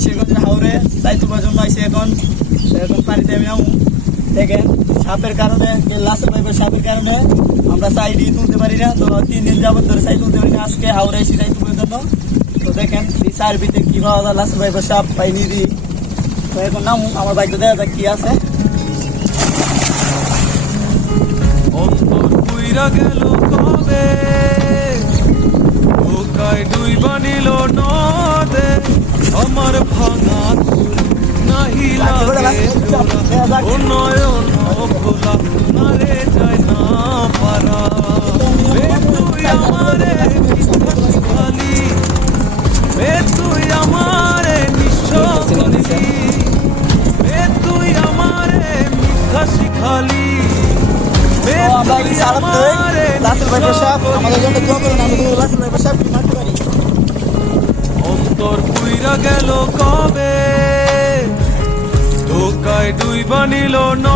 কিশোরগঞ্জের হাওরে তাই তোমার জন্য আইসি এখন পানিতে আমি নামু। দেখেন সাপের কারণে লাশের পাইপের সাপের কারণে আমরা সাইডই তুলতে পারি না। তো 3 দিন যাবত ধরে সাইড তুলতে পারি না। আজকে হাওড়ে এসে সাইড তুলার জন্য। তো দেখেন এই সার ভিতরে কি পাওয়া যায়, লাশের পাইপের সাপ পাইনি দিই। তো এখন নামু, আমার বাইকটা দেখা যাক কি আছে। অন্তর পুইরা গেল কবে, ঢোকায় দুই বানিল নদে, আমার ভাঙা ঘুর নাহি লাগে জোড়া, ও নয়ন খোলা না রে যায় না পারা। বে তুই আমারে মিথ্যা শিখালি, বে তুই আমারে নিঃস্ব করলি, বে তুই আমারে মিথ্যা শিখালি। অন্তর পুইরা গেল কবে, ধোকায় দুই বানিল ন